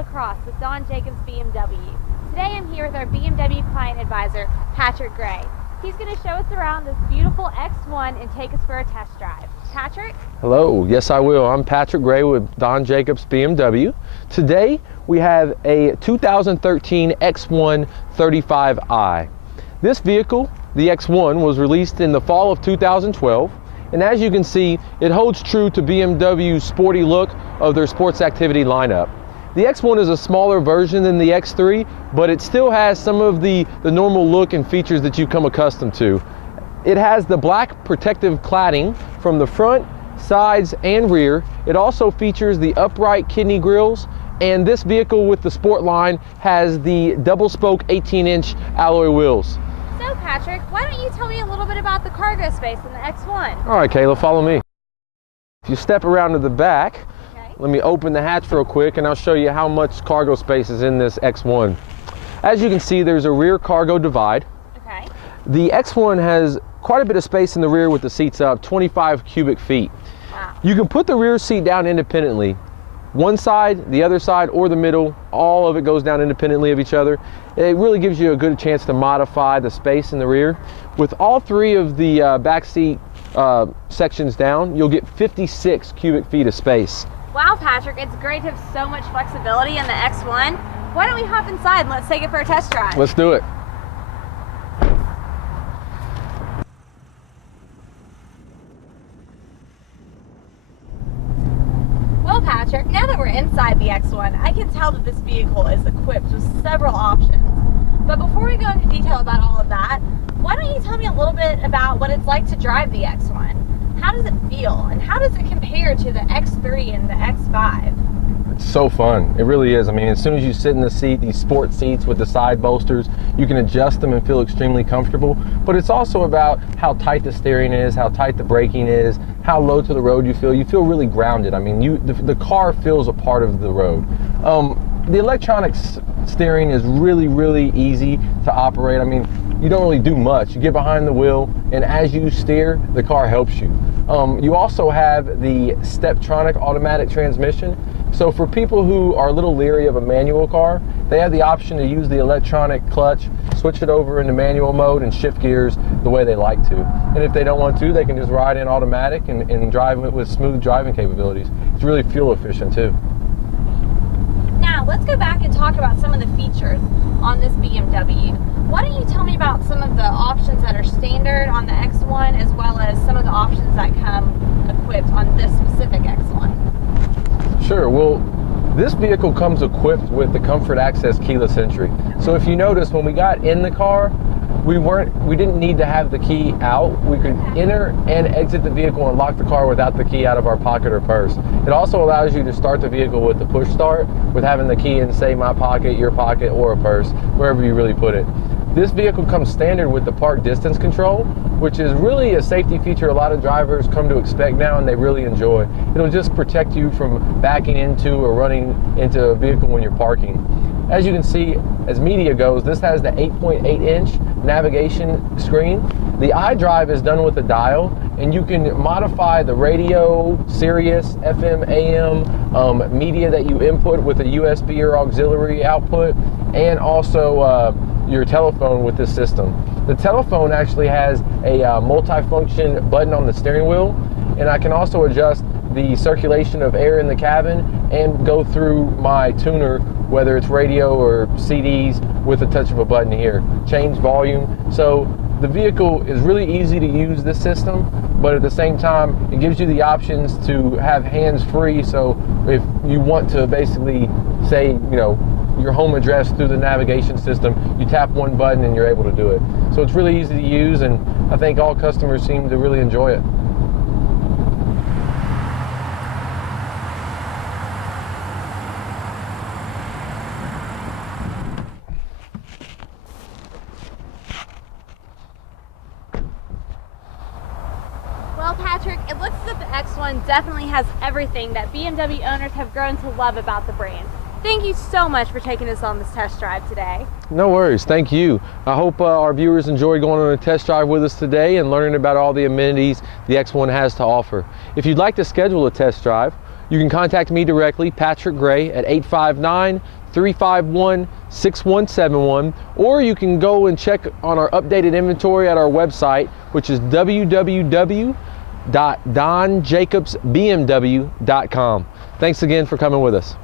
La Crosse with Don Jacobs BMW. Today I'm here with our BMW client advisor, Patrick Gray. He's going to show us around this beautiful X1 and take us for a test drive. Patrick? Hello, yes I will. I'm Patrick Gray with Don Jacobs BMW. Today we have a 2013 X1 35i. This vehicle, the X1, was released in the fall of 2012. And as you can see, it holds true to BMW's sporty look of their sports activity lineup. The X1 is a smaller version than the X3, but it still has some of the normal look and features that you've come accustomed to. It has the black protective cladding from the front, sides, and rear. It also features the upright kidney grills, and this vehicle with the Sport line has the double spoke 18-inch alloy wheels. So Patrick, why don't you tell me a little bit about the cargo space in the X1? All right, Kayla, follow me. If you step around to the back, let me open the hatch real quick and I'll show you how much cargo space is in this X1. As you can see, there's a rear cargo divide. Okay. The X1 has quite a bit of space in the rear with the seats up, 25 cubic feet. Wow. You can put the rear seat down independently. One side, the other side, or the middle, all of it goes down independently of each other. It really gives you a good chance to modify the space in the rear. With all three of the back seat sections down, you'll get 56 cubic feet of space. Wow, Patrick, it's great to have so much flexibility in the X1. Why don't we hop inside and let's take it for a test drive? Let's do it. Well, Patrick, now that we're inside the X1, I can tell that this vehicle is equipped with several options. But before we go into detail about all of that, why don't you tell me a little bit about what it's like to drive the X1? How does it feel, and how does it compare to the X3 and the X5? It's so fun. It really is. I mean, as soon as you sit in the seat, these sport seats with the side bolsters, you can adjust them and feel extremely comfortable. But it's also about how tight the steering is, how tight the braking is, how low to the road you feel. You feel really grounded. I mean, the car feels a part of the road. The electronic steering is really, really easy to operate. I mean, you don't really do much. You get behind the wheel, and as you steer, the car helps you. You also have the Steptronic automatic transmission. So for people who are a little leery of a manual car, they have the option to use the electronic clutch, switch it over into manual mode, and shift gears the way they like to. And if they don't want to, they can just ride in automatic and drive it with smooth driving capabilities. It's really fuel efficient too. Now, let's go back and talk about some of the features on this BMW. Why don't you tell me about some of the options that are standard on the X1 as well as some of the options that come equipped on this specific X1? Sure. Well, this vehicle comes equipped with the Comfort Access keyless entry. So if you notice, when we got in the car, we didn't need to have the key out. We could enter and exit the vehicle and lock the car without the key out of our pocket or purse. It also allows you to start the vehicle with the push start, with having the key in, say, my pocket, your pocket, or a purse, wherever you really put it. This vehicle comes standard with the park distance control, which is really a safety feature a lot of drivers come to expect now and they really enjoy. It'll just protect you from backing into or running into a vehicle when you're parking. As you can see, as media goes, this has the 8.8-inch navigation screen. The iDrive is done with a dial, and you can modify the radio, Sirius, FM, AM, media that you input with a USB or auxiliary output, and also your telephone with this system. The telephone actually has a multi-function button on the steering wheel, and I can also adjust the circulation of air in the cabin and go through my tuner, whether it's radio or CDs, with a touch of a button here. Change volume. So the vehicle is really easy to use, this system, but at the same time, it gives you the options to have hands-free. So if you want to basically say, you know, your home address through the navigation system, you tap one button and you're able to do it. So it's really easy to use, and I think all customers seem to really enjoy it. Well, Patrick, it looks as if the X1 definitely has everything that BMW owners have grown to love about the brand. Thank you so much for taking us on this test drive today. No worries, thank you. I hope our viewers enjoyed going on a test drive with us today and learning about all the amenities the X1 has to offer. If you'd like to schedule a test drive, You can contact me directly, Patrick Gray, at 859-351-6171, or you can go and check on our updated inventory at our website, which is www.donjacobsbmw.com. Thanks again for coming with us.